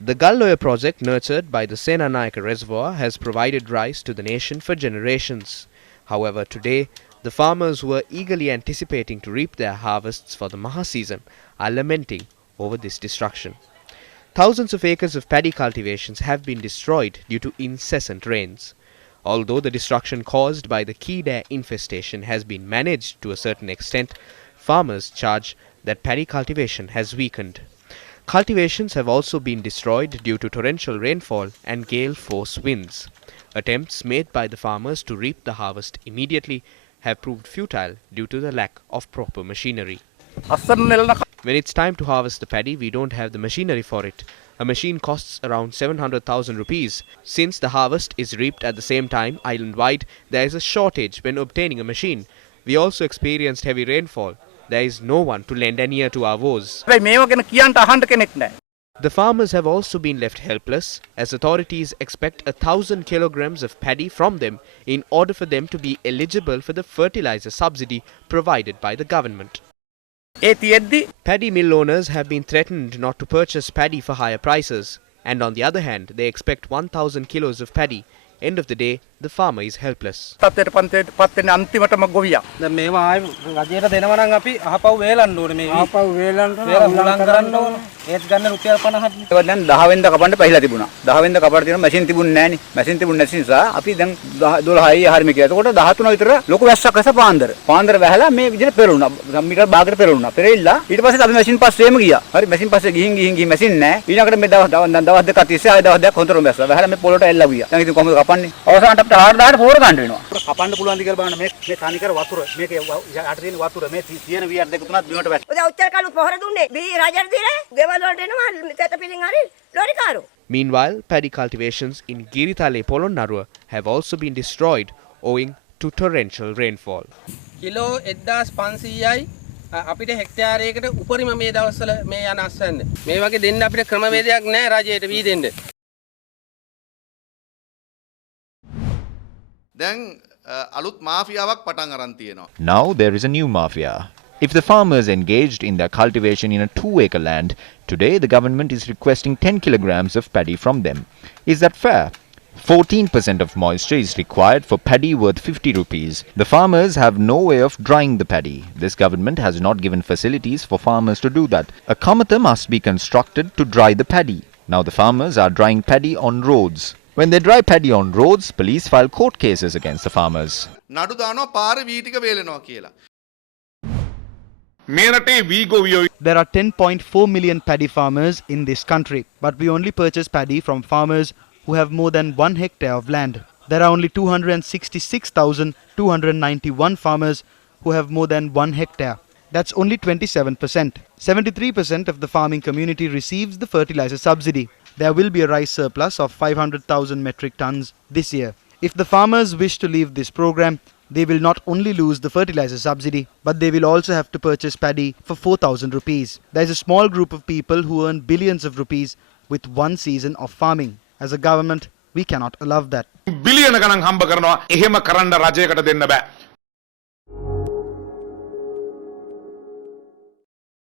The Galloya project, nurtured by the Senanayaka Reservoir, has provided rice to the nation for generations. However, today, the farmers who are eagerly anticipating to reap their harvests for the Maha season are lamenting over this destruction. Thousands of acres of paddy cultivations have been destroyed due to incessant rains. Although the destruction caused by the Keydare infestation has been managed to a certain extent, farmers charge that paddy cultivation has weakened. Cultivations have also been destroyed due to torrential rainfall and gale force winds. Attempts made by the farmers to reap the harvest immediately have proved futile due to the lack of proper machinery. When it's time to harvest the paddy, we don't have the machinery for it. A machine costs around 700,000 rupees. Since the harvest is reaped at the same time island-wide, there is a shortage when obtaining a machine. We also experienced heavy rainfall. There is no one to lend an ear to our woes. The farmers have also been left helpless, as authorities expect 1,000 kilograms of paddy from them in order for them to be eligible for the fertilizer subsidy provided by the government. Paddy mill owners have been threatened not to purchase paddy for higher prices, and on the other hand, they expect 1,000 kilos of paddy. End of the day, the farmer is helpless. ඒත් ගන්න රුපියල් 50ක් දැන් 10 වෙනිදා කපන්න පහිලා තිබුණා 10 වෙනිදා කපන්න තියෙන මැෂින් තිබුණේ නැහැ නේ මැෂින් තිබුණ නැති නිසා අපි දැන් 12යි හරිම කියලා. එතකොට 13 විතර ලොකු වැස්සක් ඇස පාන්දර වැහලා මේ විදිහට පෙරළුණා මීටර භාගයට පෙරළුණා පෙරෙilla ඊට පස්සේ අපි මැෂින් පස්සේම ගියා. හරි මැෂින් පස්සේ ගිහින් මැෂින් නැහැ. ඊළඟට මේ දවස් දෙකක් තිස්සේ ආයෙ දවස් දෙකක් හොඳටම වැස්සා. වැහලා මේ පොළොට එල්ලා ගියා. දැන් ඉතින් කොහොමද කපන්නේ? අවසානට අපිට 4000ට පෝර ගන්න වෙනවා. කපන්න පුළුවන් ද කියලා බලන්න මේ තනිකර වතුර මේකේ යට තියෙන වතුර මේ තියෙන වියර් දෙක තුනක් බිමට වැටෙනවා. ඔය ඔච්චර කලුත් පොහොර දුන්නේ. බී රජර් දීලා ගෙවල් වලට එනවා. Meanwhile, paddy cultivations in Giritale Polonnaruwa have also been destroyed owing to torrential rainfall. Kilo 1500යි අපිට හෙක්ටයාරයකට උපරිම මේ දවස්වල මේ යන අස්වැන්න. මේ වගේ දෙන්න අපිට ක්‍රමවේදයක් නැහැ රජයට වී දෙන්න. දැන් අලුත් මාෆියාවක් පටන් අරන් තියෙනවා. Now there is a new mafia. If the farmers engaged in their cultivation in a 2-acre land, today the government is requesting 10 kilograms of paddy from them. Is that fair? 14% of moisture is required for paddy worth 50 rupees. The farmers have no way of drying the paddy. This government has not given facilities for farmers to do that. A kamata must be constructed to dry the paddy. Now the farmers are drying paddy on roads. When they dry paddy on roads, police file court cases against the farmers. නඩු දානවා පාර වී ටික වේලනවා කියලා. There are 10.4 million paddy farmers in this country, but we only purchase paddy from farmers who have more than 1 hectare of land. There are only 266,291 farmers who have more than 1 hectare. That's only 27%. 73% of the farming community receives the fertilizer subsidy. There will be a rice surplus of 500,000 metric tons this year. If the farmers wish to leave this program, they will not only lose the fertilizer subsidy, but they will also have to purchase paddy for 4,000 rupees. There is a small group of people who earn billions of rupees with one season of farming. As a government, we cannot allow that. Billion ganang hamba karanawa ehema karanda rajayකට දෙන්න බෑ.